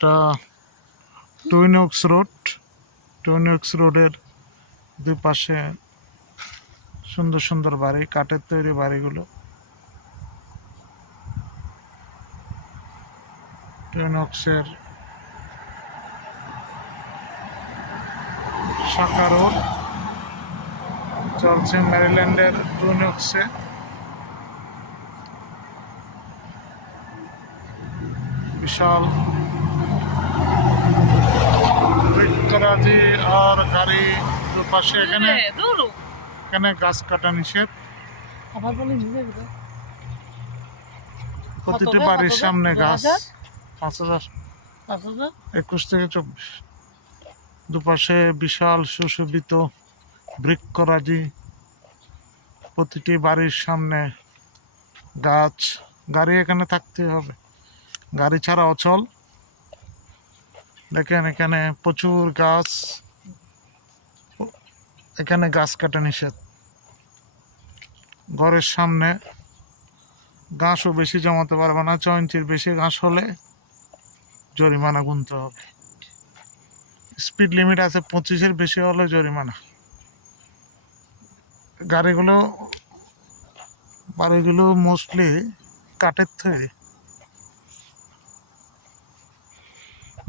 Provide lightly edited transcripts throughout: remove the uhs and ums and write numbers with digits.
এটা twin oaks road. Twin oaks রোডের দুই পাশে সুন্দর সুন্দর বাড়ি, কাঠের তৈরি বাড়িগুলো। টুইন ওকসের শাখা রোড চলছে ম্যারিল্যান্ডের টুইন ওকসে। বিশাল বৃক্ষরাজি আর গাড়ি দুপাশে। এখানে গাছ কাটা নিষেধ। প্রতিটি বাড়ির সামনে গাছ। 5,000, 21 থেকে 24। দুপাশে বিশাল সুশোভিত বৃক্ষরাজি, প্রতিটি বাড়ির সামনে গাছ। গাড়ি এখানে থাকতে হবে, গাড়ি ছাড়া অচল। দেখেন এখানে প্রচুর গাছ, এখানে গাছ কাটা নিষেধ। ঘরের সামনে ঘাসও বেশি জমাতে পারবে না, 6 ইঞ্চির বেশি ঘাস হলে জরিমানা গুনতে হবে। স্পিড লিমিট আছে 25-এর বেশি হলে জরিমানা। বাড়িগুলো মোস্টলি কাঠের তৈরি।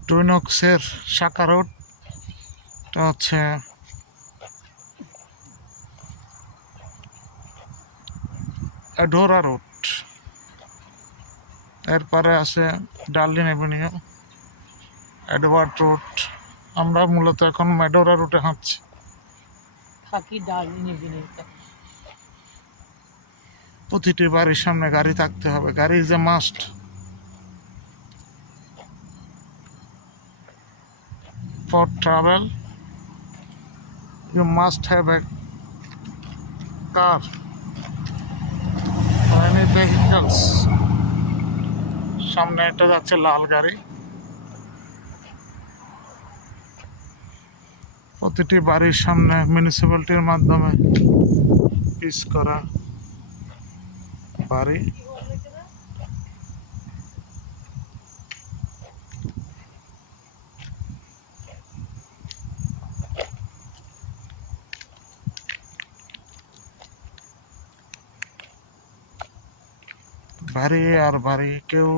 টুইন ওকসের শাখা রোড হচ্ছে এডোরা রোড। এরপরে আছে ডার্লিন এভিনিউ, এডওয়ার্ড রোড। আমরা মূলত এখন মেডোরা রুটে হাঁটছি। প্রতিটি বাড়ির সামনে গাড়ি থাকতে হবে, গাড়ি is a must. For travel you must have a car or any vehicles. সামনে একটা যাচ্ছে লাল গাড়ি। প্রতিটি বাড়ির সামনে মিউনিসিপ্যালিটির মাধ্যমে পিচ করা বাড়ি। বাড়ি আর বাড়ি, কেউ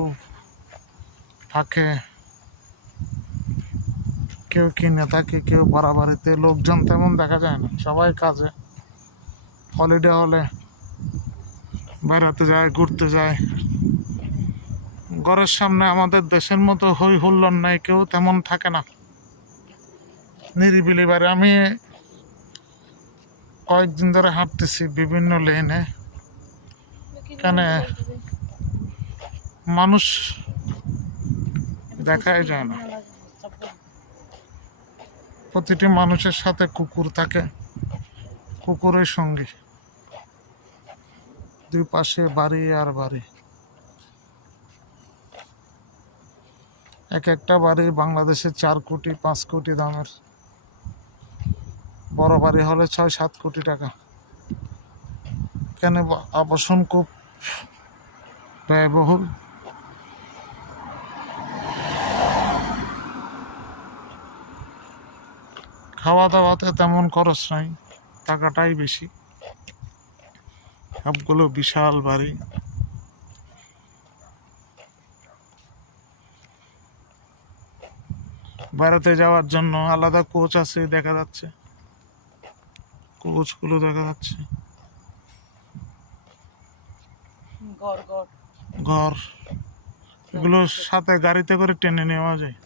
থাকে, কেউ কিনে থাকে, কেউ ভাড়া বাড়িতে। লোকজন তেমন দেখা যায় না, সবাই কাজে। হলিডে হলে বেড়াতে যায়, ঘুরতে যায়। ঘরের সামনে আমাদের দেশের মতো হই হুল্লোড় নাই, কেউ তেমন থাকে না, নিরিবিলি বাড়ি। আমি কয়েকদিন ধরে হাঁটতেছি বিভিন্ন লেনে, এখানে মানুষ দেখাই যায় না। প্রতিটি মানুষের সাথে কুকুর থাকে, কুকুরের সঙ্গী। দুই পাশে বাড়ি আর বাড়ি। এক একটা বাড়ি বাংলাদেশে 4 কোটি 5 কোটি দামের। বড় বাড়ি হলে 6-7 কোটি টাকা। এখানে আবাসন খুব ব্যয়বহুল। খাওয়া দাওয়াতে তেমন খরচ নাই, টাকাটাই বেশি। সবগুলো বিশাল বাড়ি। বেড়াতে যাওয়ার জন্য আলাদা কোচ আছে, দেখা যাচ্ছে কোচগুলো দেখা যাচ্ছে। ঘর এগুলোর সাথে গাড়িতে করে টেনে নেওয়া যায়।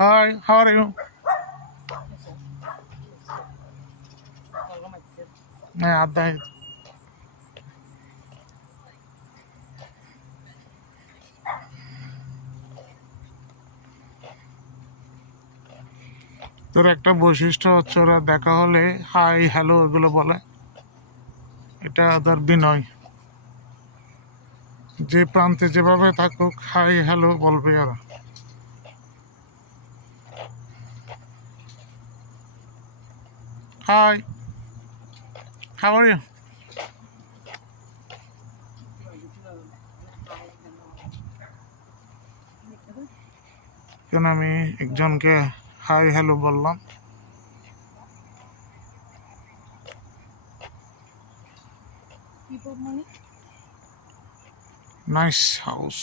Hi, how are you? হ্যাঁ, আদায়। তোর একটা বৈশিষ্ট্য হচ্ছে ওরা দেখা হলে হাই হ্যালো এগুলো বলে, এটা ওদের বিনয়। যে প্রান্তে যেভাবে থাকুক হাই হ্যালো বলবে ওরা। Hi, how are you? কেন আমি একজনকে হাই হ্যালো বললাম। Nice house.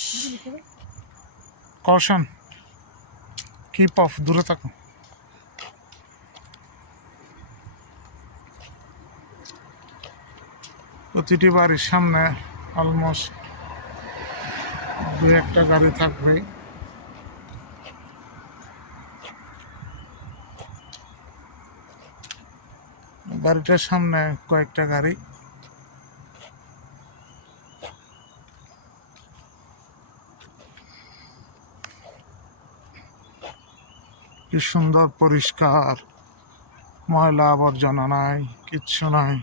Caution, keep off, দূরে থাকো। প্রতিটি বাড়ির সামনে অলমোস্ট দু একটা গাড়ি থাকবে। বাড়িটার সামনে কয়েকটা গাড়ি। কি সুন্দর পরিষ্কার, ময়লা আবর্জনা নাই, কিচ্ছু নাই।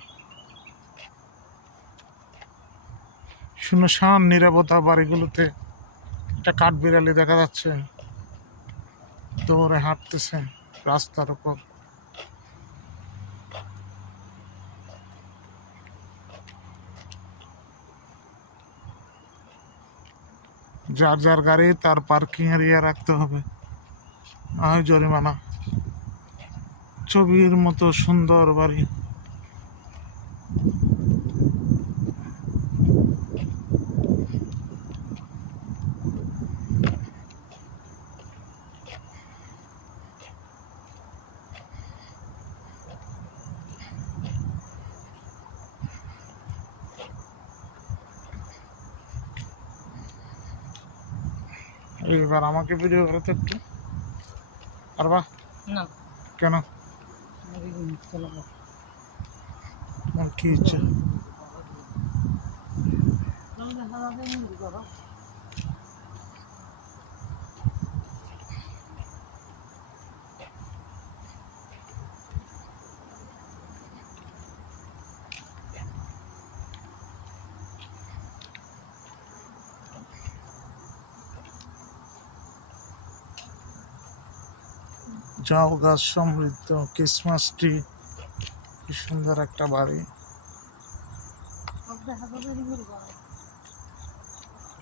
শুনশান নিরাপত্তা বাড়িগুলোতে একটা কাঠবিড়ালি দেখা যাচ্ছে দৌড়ে হাঁটতেছে রাস্তার উপর। যার যার গাড়ি তার পার্কিং এরিয়া রাখতে হবে, না হয় জরিমানা। ছবির মতো সুন্দর বাড়ি। এইবার আমাকে ভিডিও করতে একটু পারবা? না, কেন? তোমার কি ইচ্ছা? ঝাউ গাছ সমৃদ্ধ ক্রিসমাস ট্রি। কি সুন্দর একটা বাড়ি।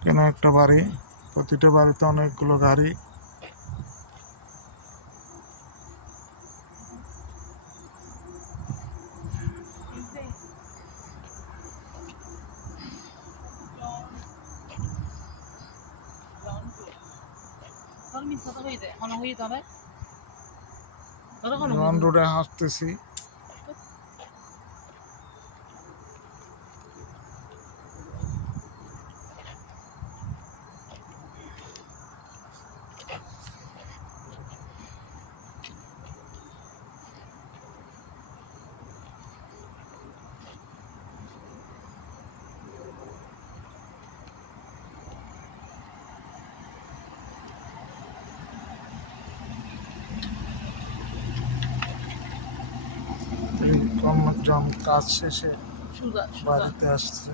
কেন একটা বাড়ি, প্রতিটা বাড়িতে অনেকগুলো গাড়ি। রন রোডে হাঁটতেছি। জন কাজ শেষে বাড়িতে আসছে।